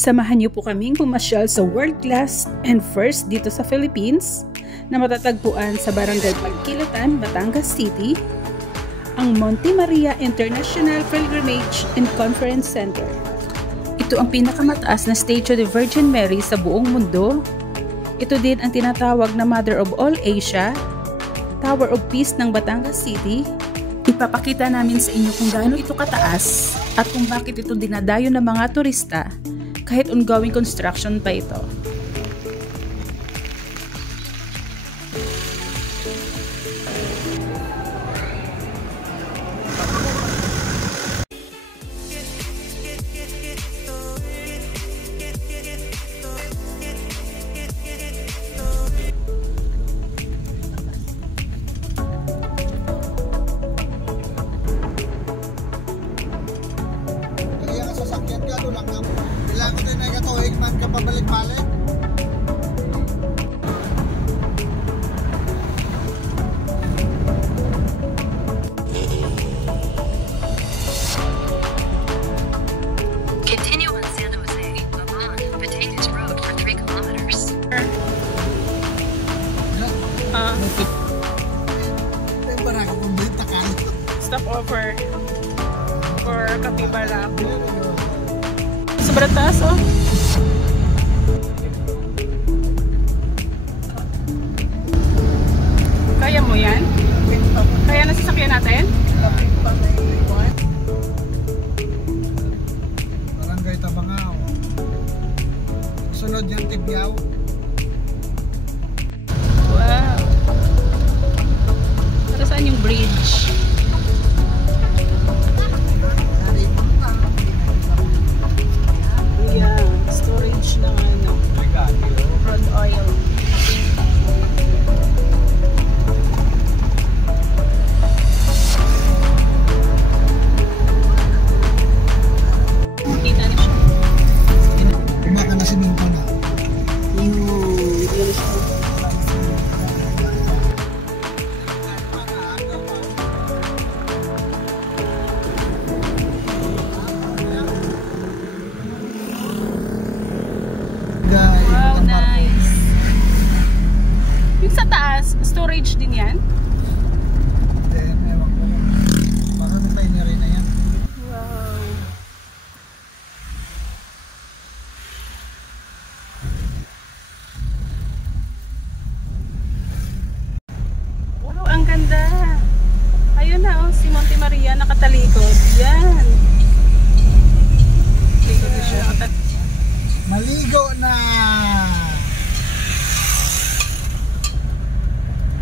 Samahan niyo po kaming pumasyal sa world class and first dito sa Philippines na matatagpuan sa Barangay Pagkilatan, Batangas City, ang Monte Maria International Pilgrimage and Conference Center. Ito ang pinakamataas na statue ni Virgin Mary sa buong mundo. Ito din ang tinatawag na Mother of all Asia, Tower of Peace ng Batangas City. Ipapakita namin sa inyo kung gaano ito kataas at kung bakit ito dinadayo ng mga turista kahit ongoing construction pa ito. Kailangan din ay katuwing man ka pabalik-balik. Continue on San Jose, Lamon, Potatoes Road for 3 kilometers. Stop over for Capibara. Sobrang taas, oh. Kaya mo yan? Kaya na sasakyan natin? Barangay Tabangao. Sunod yung Tibiao. Wow. Para saan yung bridge? Yeah, storage ng ano, crude oil. Kita na siya. Kumaka na siminto na. Wow, nice. Yung sa taas, storage din yan? Then, ewan ko. Baka refinery na yan. Wow. Wow, ang ganda. Ayun na, oh, si Monte Maria nakatalikod. Yan. Likod na siya. Maligo na!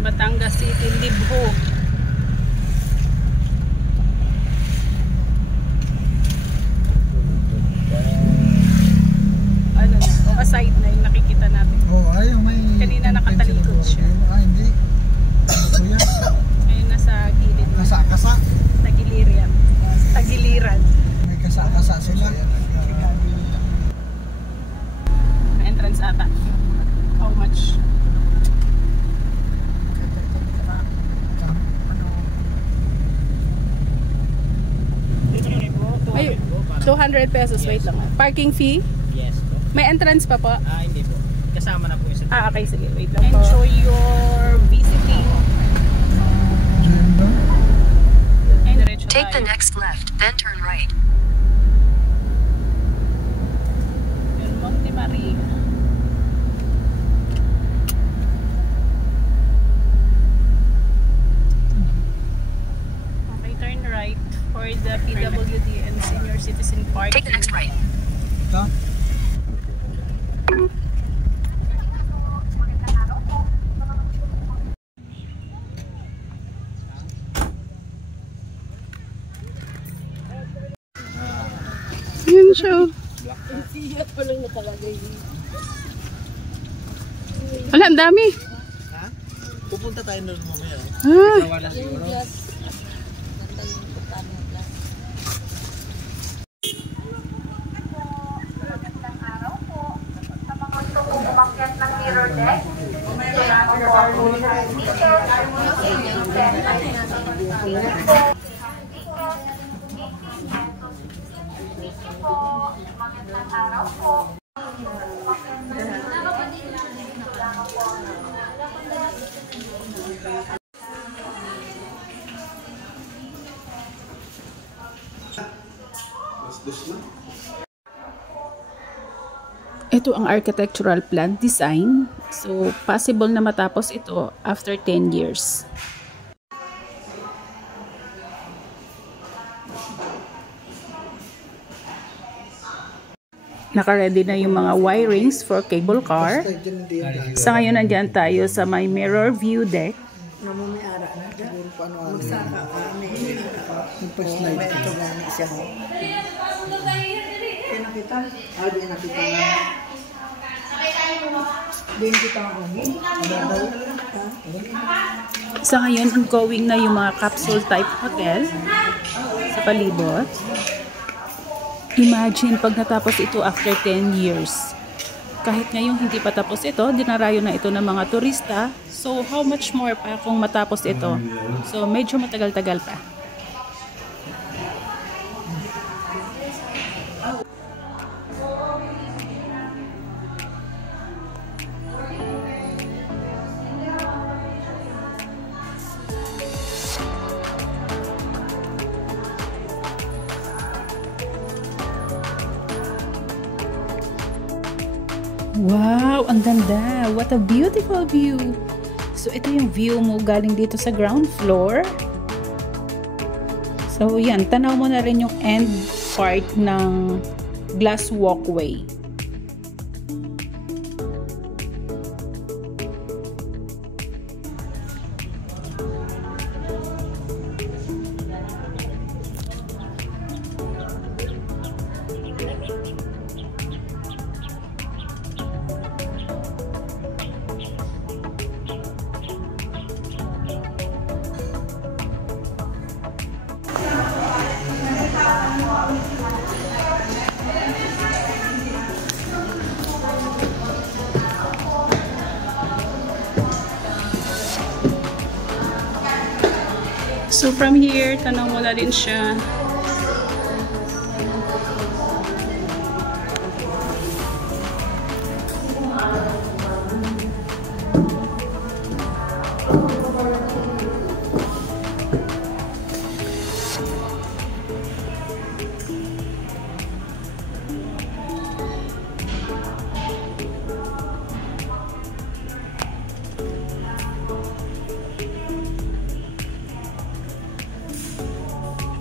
Batangas City, Libho. Ano na, o aside na yung nakikita natin. Oh, ayun may... Kanina nakatalikod siya. Ah, hindi. Ano yan? Ayun, nasa gilid na. Kasa-kasa. Tagiliran. Tagiliran. May kasa-kasa sila. Entrance ata. How much? Ay, 200 pesos. Wait lang. Parking fee? Yes po. May entrance pa po? Hindi po. Kasama na po yung sa... Okay, sige. Wait lang. Enjoy your visiting. Take the next left, then turn right. Monte Maria. Okay, turn right for the PWD and Senior Citizen Park. Take the next right. Ito? Yun siya. Wala, ang dami. Ha? Pupunta tayo doon mamaya. Ah. Wala siguro. Umakyat ng mirror deck. Kailangan po Magandang araw po. Ito ang architectural plan design. So, possible na matapos ito after 10 years. Naka-ready na yung mga wirings for cable car. Sa ngayon, nandyan tayo sa may mirror view deck. Siguro paano yung pa-slide ito. Nakita? Di nakita nga. Di nakita nga kami. Sa ngayon, ongoing na yung mga capsule type hotel sa palibot. Imagine pag natapos ito after 10 years. Kahit ngayong hindi pa tapos ito, dinarayo na ito ng mga turista. So, how much more pa kung matapos ito? So, medyo matagal-tagal pa. Wow, ang ganda. What a beautiful view. So, ito yung view mo galing dito sa ground floor. So, yan. Tanaw mo na rin yung end part ng glass walkway. So from here, tanong mo na din siya.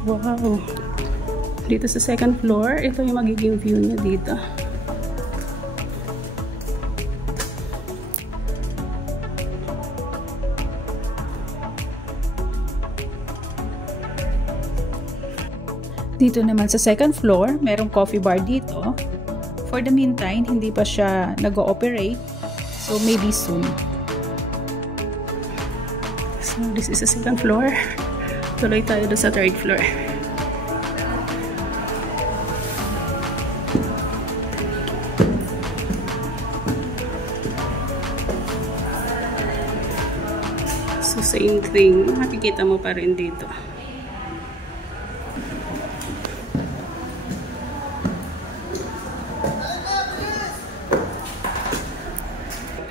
Wow! Dito sa second floor, ito yung magiging view niya dito. Dito naman sa second floor, merong coffee bar dito. For the meantime, hindi pa siya nag-ooperate. So maybe soon. So this is the second floor. Tuloy tayo doon sa third floor. So same thing, makikita mo pa rin dito.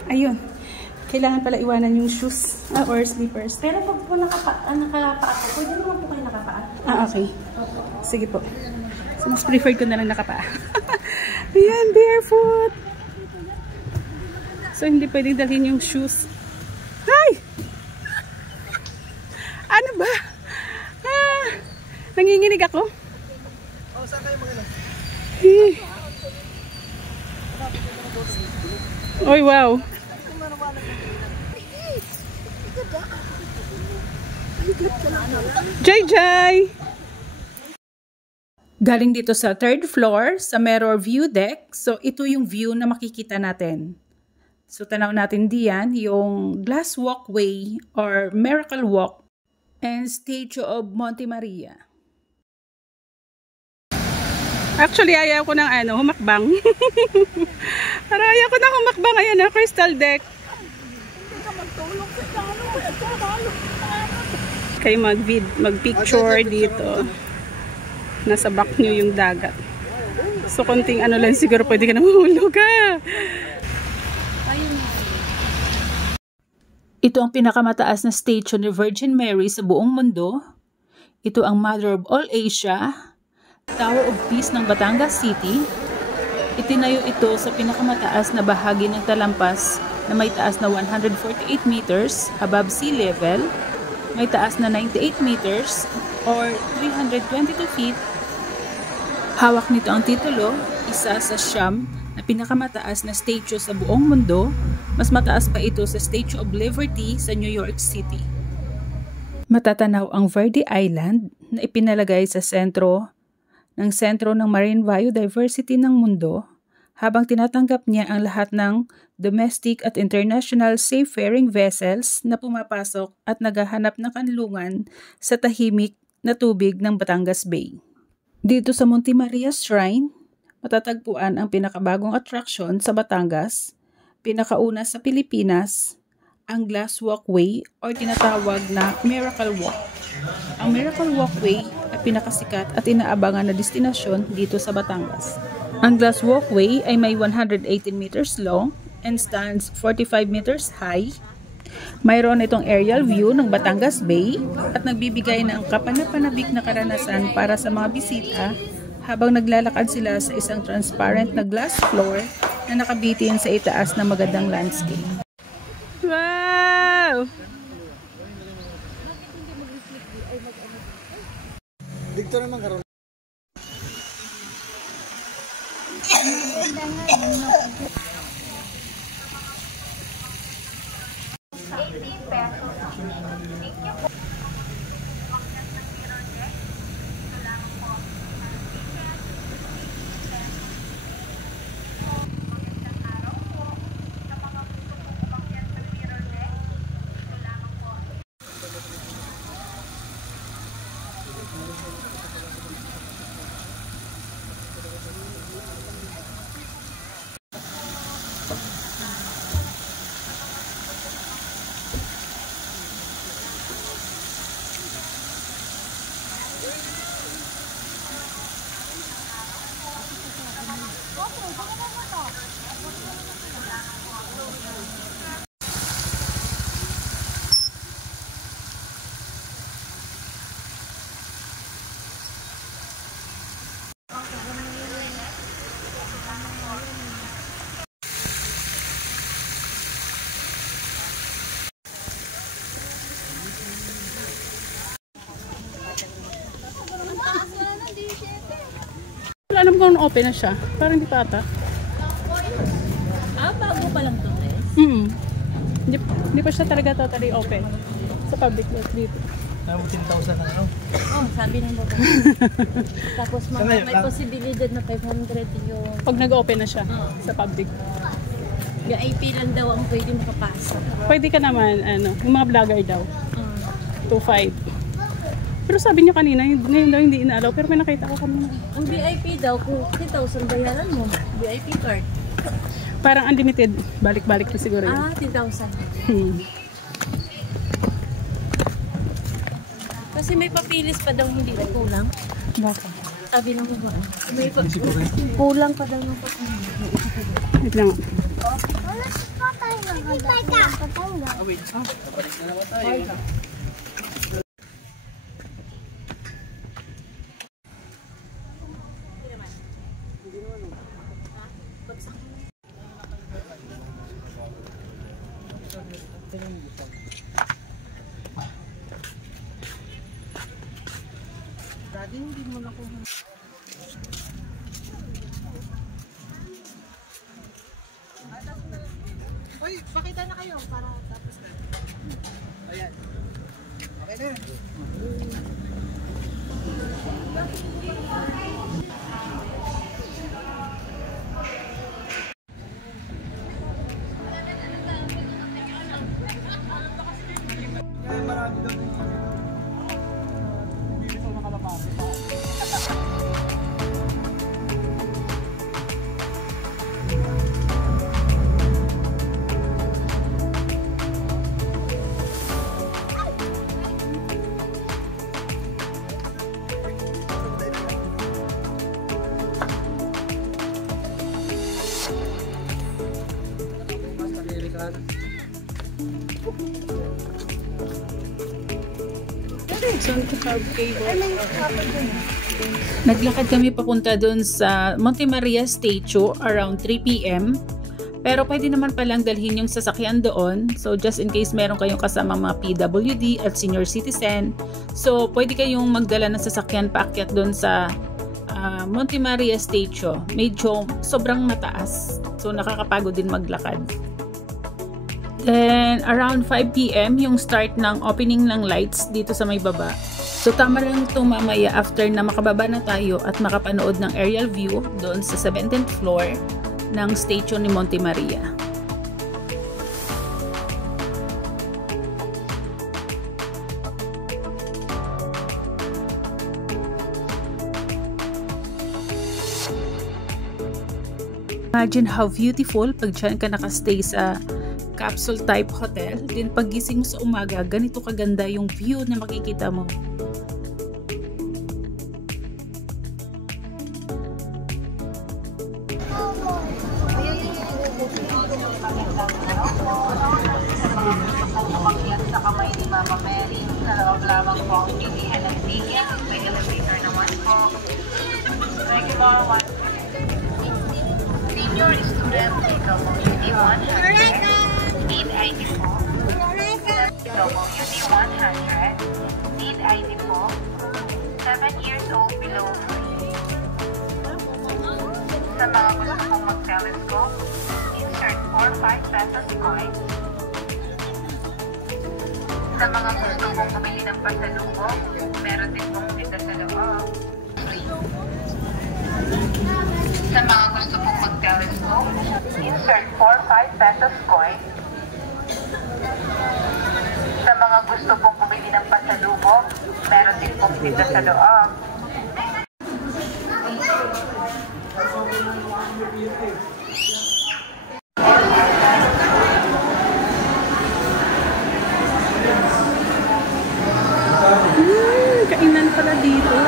Ayun. Kailangan pala iwanan yung shoes or slippers. Pero pag po nakapaa ako, pwede naman po kayo nakapaa. Okay. Sige po. So, mas preferred ko na lang nakapaa. Ayan, barefoot. So, hindi pwedeng dalhin yung shoes. Ay! Ano ba? Nanginginig ako. Saan kayo magandang? Oy, wow. Jai! Galing dito sa third floor, sa mirror view deck. So, ito yung view na makikita natin. So, tanaw natin diyan yung glass walkway or miracle walk and statue of Monte Maria. Actually, ayaw ko ng humakbang. Parang ayaw ko ng humakbang. Ayan na, crystal deck. Kayo mag-picture dito. Nasa back nyo yung dagat. So, konting ano lang siguro pwede ka na mahulog ha. Ito ang pinakamataas na statue ni Virgin Mary sa buong mundo. Ito ang Mother of All Asia, Tower of Peace ng Batangas City. Itinayo ito sa pinakamataas na bahagi ng talampas na may taas na 148 meters above sea level, may taas na 98 meters or 322 feet. Hawak nito ang titulo, isa sa siyam na pinakamataas na statue sa buong mundo. Mas mataas pa ito sa Statue of Liberty sa New York City. Matatanaw ang Verde Island na ipinalagay sa sentro ng marine biodiversity ng mundo habang tinatanggap niya ang lahat ng domestic at international seafaring vessels na pumapasok at naghahanap ng kanlungan sa tahimik na tubig ng Batangas Bay. Dito sa Monte Maria Shrine, matatagpuan ang pinakabagong attraction sa Batangas, pinakauna sa Pilipinas, ang Glass Walkway o tinatawag na Miracle Walk. Ang Miracle Walkway ay pinakasikat at inaabangan na destinasyon dito sa Batangas. Ang Glass Walkway ay may 118 meters long and stands 45 meters high. Mayroon itong aerial view ng Batangas Bay at nagbibigay ng kapanapanabik na karanasan para sa mga bisita habang naglalakad sila sa isang transparent na glass floor na nakabitin sa itaas na magandang landscape. Wow! Dito naman karon. Wala alam kung open na siya. Parang hindi pa ata. Bago pa lang to, guys. Hindi pa siya talaga totally open sa public lot dito. 10,000 na ano? Sabi ng baba. Tapos may posibilidad na 500 yung... Pag nag-open na siya sa public. VIP lang daw ang pwede makapasok. Pwede ka naman, yung mga vlogger daw. 2.5. Pero sabi niya kanina, ngayon daw hindi inaalaw. Pero may nakita ko kanina. Ang VIP daw, kung 10,000 bayaran mo, VIP card. Parang unlimited. Balik-balik na siguro yun. 10,000. Kasi may papilis pa daw hindi na kulang. Baka. Sabi ng mga may kulang pa daw ng papilis. Wait lang. Wait. Babalik na naman tayo. Dati hindi mo na kuha. Uy, pakita na kayo para tapos na. Ayan. Okay na. Marami daw hindi ito nakalapasok. Naglakad kami papunta doon sa Monte Maria Statue around 3 p.m. Pero pwede naman palang dalhin yung sasakyan doon. So just in case meron kayong kasama mga PWD at senior citizen. So pwede kayong magdala ng sasakyan paakyat doon sa Monte Maria Statue. Medyo sobrang mataas. So nakakapagod din maglakad. Then around 5 p.m. yung start ng opening ng lights dito sa may baba. So tama lang ito mamaya after na makababa na tayo at makapanood ng aerial view doon sa 17th floor ng statue ni Monte Maria. Imagine how beautiful pag dyan ka nakastay sa capsule type hotel. Then paggising mo sa umaga, ganito kaganda yung view na makikita mo. Umakyat sa kamay ni Mama Mary. Sa loob lamang po ang pilihan ng ticket. May elevator naman po. Regular 1. Senior student, WD 100. Need ID po. WD 100. Need ID po. 7 years old below. Sa mga gusto pong mag-telescope, insert 4-5 pesos coin. Sa mga gusto pong bumili ng pasalubong, meron din pong tinda sa loob. Sa mga gusto pong mag-telescope, insert 4-5 pesos coin. Sa mga gusto pong bumili ng pasalubong, meron din pong tinda sa loob. Kainan pala dito.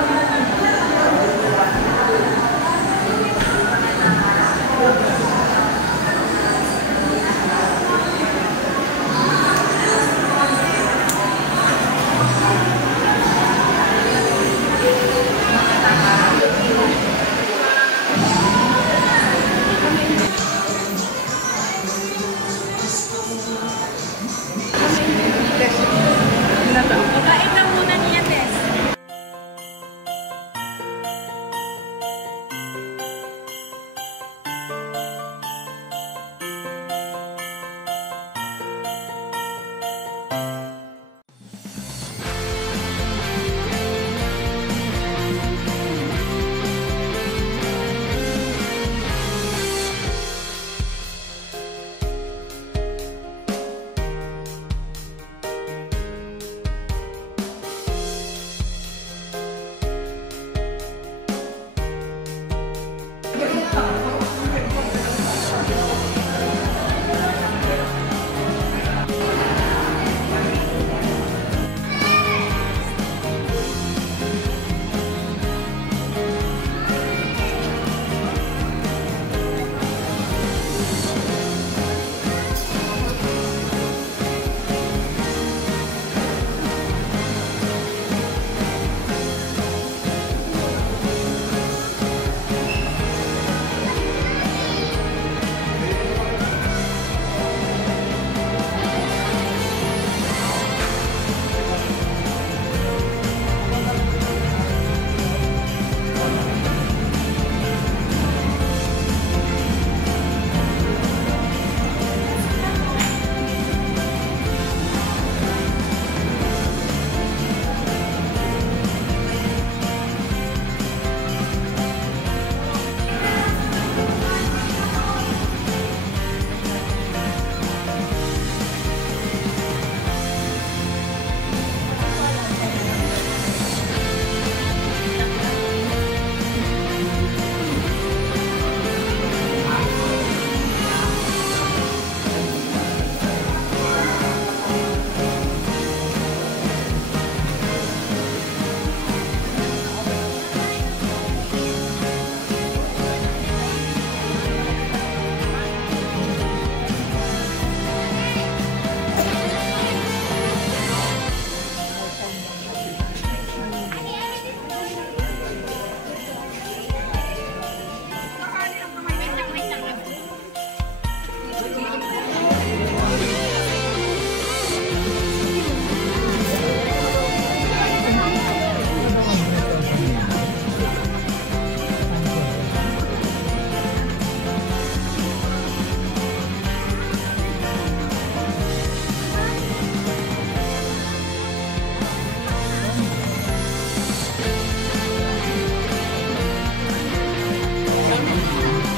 Thank you.